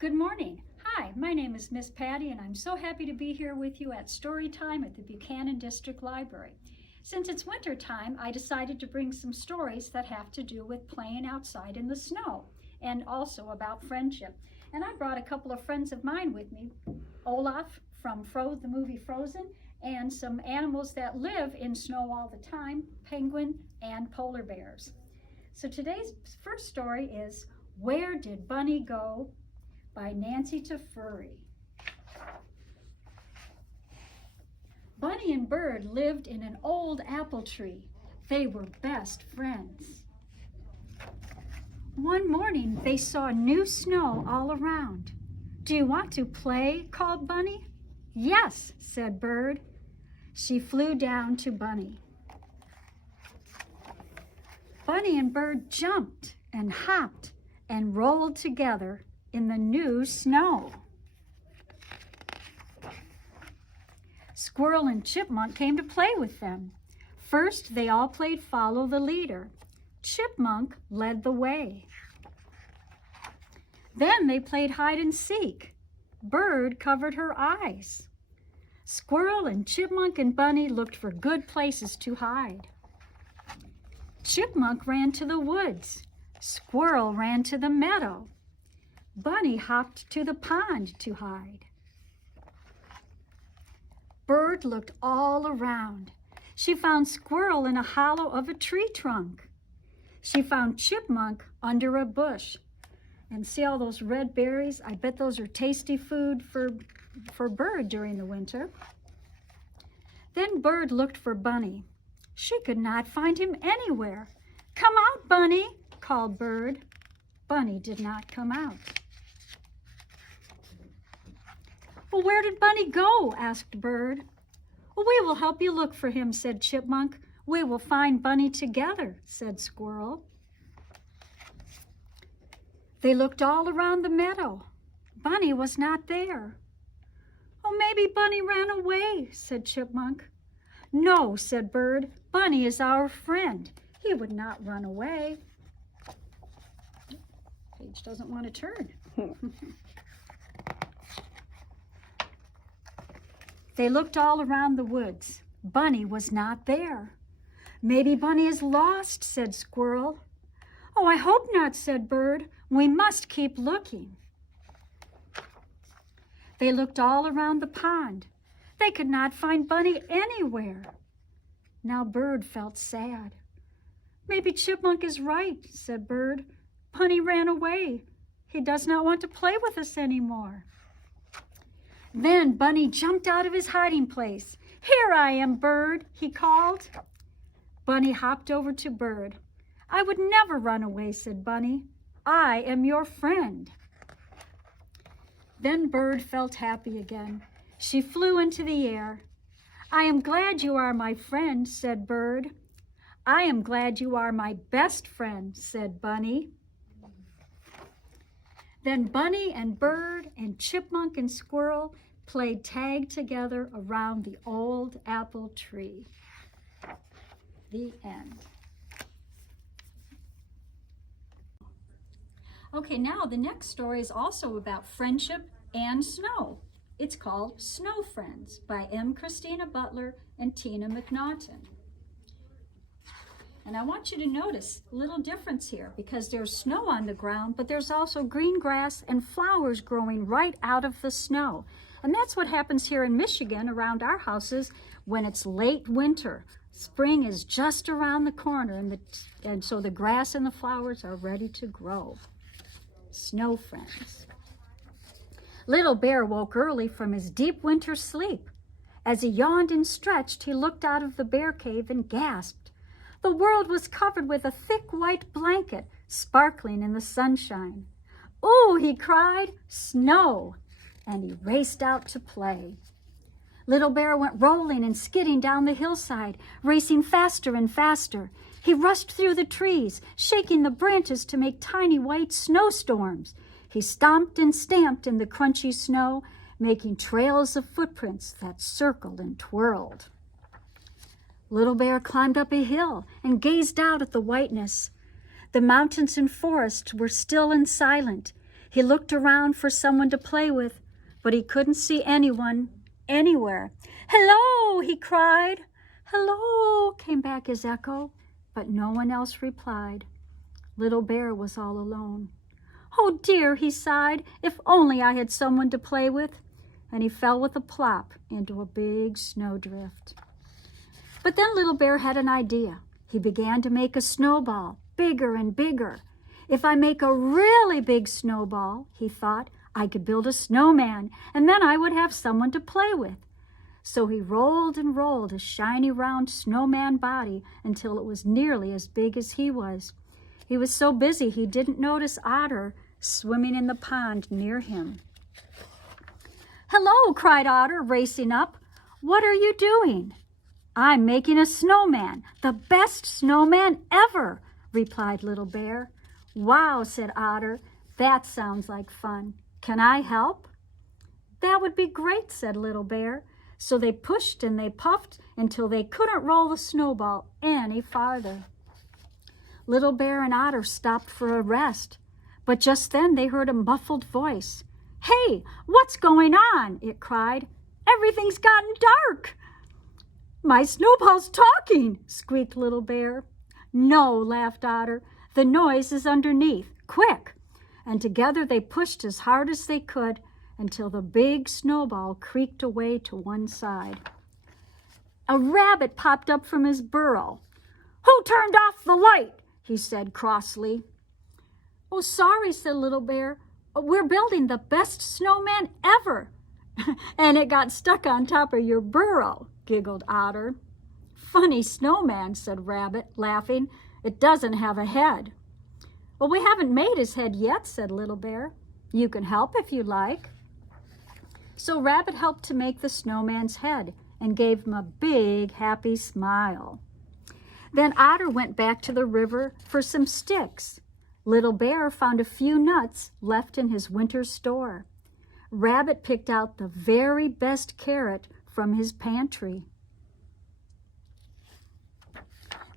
Good morning. Hi, my name is Miss Patti, and I'm so happy to be here with you at Storytime at the Buchanan District Library. Since it's winter time, I decided to bring some stories that have to do with playing outside in the snow and also about friendship. And I brought a couple of friends of mine with me, Olaf from the movie Frozen, and some animals that live in snow all the time, penguin and polar bears. So today's first story is Where Did Bunny Go? By Nancy Tefuri. Bunny and Bird lived in an old apple tree. They were best friends. One morning they saw new snow all around. "Do you want to play?" called Bunny. "Yes," said Bird. She flew down to Bunny. Bunny and Bird jumped and hopped and rolled together in the new snow. Squirrel and Chipmunk came to play with them. First, they all played follow the leader. Chipmunk led the way. Then they played hide and seek. Bird covered her eyes. Squirrel and Chipmunk and Bunny looked for good places to hide. Chipmunk ran to the woods. Squirrel ran to the meadow. Bunny hopped to the pond to hide. Bird looked all around. She found Squirrel in a hollow of a tree trunk. She found Chipmunk under a bush. And see all those red berries? I bet those are tasty food for Bird during the winter. Then Bird looked for Bunny. She could not find him anywhere. "Come out, Bunny," called Bird. Bunny did not come out. "Well, where did Bunny go?" asked Bird. "Well, we will help you look for him," said Chipmunk. "We will find Bunny together," said Squirrel. They looked all around the meadow. Bunny was not there. "Oh, maybe Bunny ran away," said Chipmunk. "No," said Bird. "Bunny is our friend. He would not run away." Page doesn't want to turn. They looked all around the woods. Bunny was not there. "Maybe Bunny is lost," said Squirrel. "Oh, I hope not," said Bird. "We must keep looking." They looked all around the pond. They could not find Bunny anywhere. Now Bird felt sad. "Maybe Chipmunk is right," said Bird. "Bunny ran away. He does not want to play with us anymore." Then Bunny jumped out of his hiding place. "Here I am, Bird," he called. Bunny hopped over to Bird. "I would never run away," said Bunny. "I am your friend." Then Bird felt happy again. She flew into the air. "I am glad you are my friend," said Bird. "I am glad you are my best friend," said Bunny. Then Bunny and Bird and Chipmunk and Squirrel played tag together around the old apple tree. The end. Okay, now the next story is also about friendship and snow. It's called Snow Friends by M. Christina Butler and Tina McNaughton. And I want you to notice a little difference here because there's snow on the ground, but there's also green grass and flowers growing right out of the snow. And that's what happens here in Michigan around our houses when it's late winter. Spring is just around the corner, and so the grass and the flowers are ready to grow. Snow Friends. Little Bear woke early from his deep winter sleep. As he yawned and stretched, he looked out of the bear cave and gasped. The world was covered with a thick white blanket, sparkling in the sunshine. "Ooh," he cried, "snow!" And he raced out to play. Little Bear went rolling and skidding down the hillside, racing faster and faster. He rushed through the trees, shaking the branches to make tiny white snowstorms. He stomped and stamped in the crunchy snow, making trails of footprints that circled and twirled. Little Bear climbed up a hill and gazed out at the whiteness. The mountains and forests were still and silent. He looked around for someone to play with, but he couldn't see anyone anywhere. "Hello," he cried. "Hello," came back his echo, but no one else replied. Little Bear was all alone. "Oh dear," he sighed, "if only I had someone to play with." And he fell with a plop into a big snowdrift. But then Little Bear had an idea. He began to make a snowball, bigger and bigger. "If I make a really big snowball," he thought, "I could build a snowman, and then I would have someone to play with." So he rolled and rolled his shiny round snowman body until it was nearly as big as he was. He was so busy he didn't notice Otter swimming in the pond near him. "Hello," cried Otter, racing up. "What are you doing?" "I'm making a snowman, the best snowman ever," replied Little Bear. "Wow," said Otter, "that sounds like fun. Can I help?" "That would be great," said Little Bear. So they pushed and they puffed until they couldn't roll the snowball any farther. Little Bear and Otter stopped for a rest, but just then they heard a muffled voice. "Hey, what's going on?" it cried. "Everything's gotten dark." "My snowball's talking," squeaked Little Bear. "No," laughed Otter, "the noise is underneath. Quick!" And together they pushed as hard as they could until the big snowball creaked away to one side. A rabbit popped up from his burrow. "Who turned off the light?" he said crossly. "Oh, sorry," said Little Bear. "We're building the best snowman ever." "And it got stuck on top of your burrow," giggled Otter. "Funny snowman," said Rabbit, laughing. "It doesn't have a head." "Well, we haven't made his head yet," said Little Bear. "You can help if you like." So Rabbit helped to make the snowman's head and gave him a big, happy smile. Then Otter went back to the river for some sticks. Little Bear found a few nuts left in his winter store. Rabbit picked out the very best carrot from his pantry.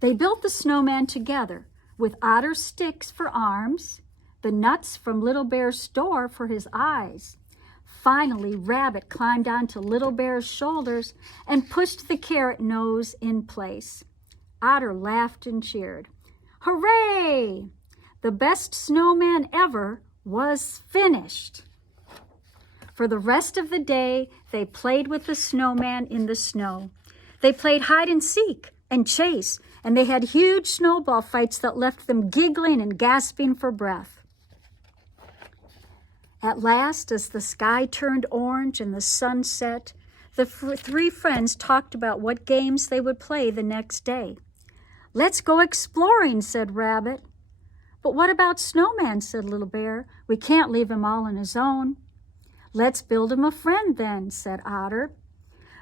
They built the snowman together with Otter's sticks for arms, the nuts from Little Bear's store for his eyes. Finally, Rabbit climbed onto Little Bear's shoulders and pushed the carrot nose in place. Otter laughed and cheered. "Hooray! The best snowman ever was finished." For the rest of the day, they played with the snowman in the snow. They played hide and seek and chase, and they had huge snowball fights that left them giggling and gasping for breath. At last, as the sky turned orange and the sun set, the three friends talked about what games they would play the next day. "Let's go exploring," said Rabbit. "But what about Snowman?" said Little Bear. "We can't leave him all on his own." "Let's build him a friend then," said Otter.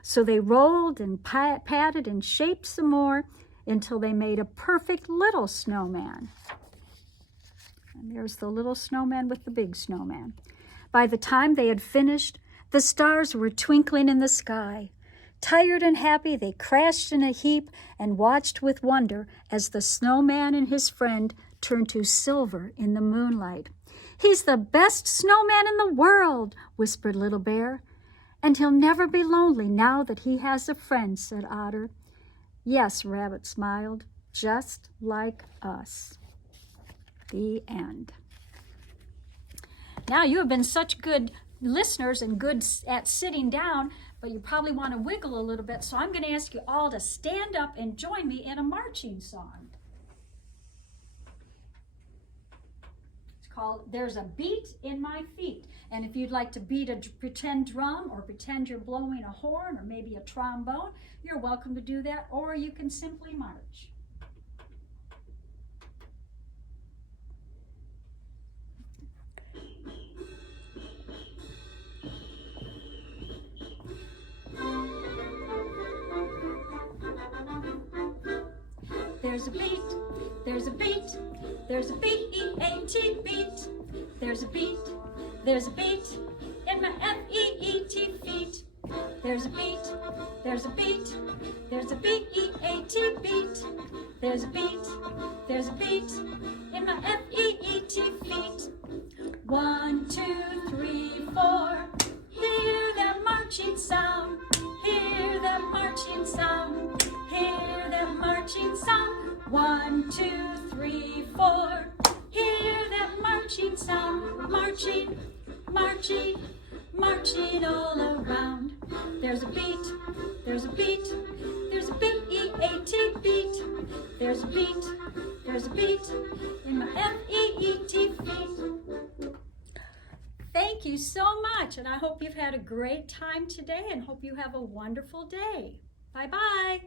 So they rolled and patted and shaped some more until they made a perfect little snowman. And there's the little snowman with the big snowman. By the time they had finished, the stars were twinkling in the sky. Tired and happy, they crashed in a heap and watched with wonder as the snowman and his friend turned to silver in the moonlight. "He's the best snowman in the world," whispered Little Bear. "And he'll never be lonely now that he has a friend," said Otter. "Yes," Rabbit smiled, "just like us." The end. Now, you have been such good listeners and good at sitting down, but you probably want to wiggle a little bit, so I'm going to ask you all to stand up and join me in a marching song. It's called "There's a Beat in My Feet." And if you'd like to beat a pretend drum or pretend you're blowing a horn or maybe a trombone, you're welcome to do that, or you can simply march. There's a beat, there's a beat, there's a B-E-A-T beat. There's a beat in my F-E-E-T feet. There's a beat, there's a beat, there's a B-E-A-T beat. There's a beat in my F-E-E-T feet. 1, 2, 3, 4. Hear that marching sound. Hear that marching sound. Hear that marching sound. 1, 2, 3, 4. Hear that marching sound. Marching, marching, marching all around. There's a beat, there's a beat, there's a B-E-A-T beat. There's a beat, there's a beat in my F-E-E-T feet. Thank you so much, and I hope you've had a great time today and hope you have a wonderful day. Bye-bye.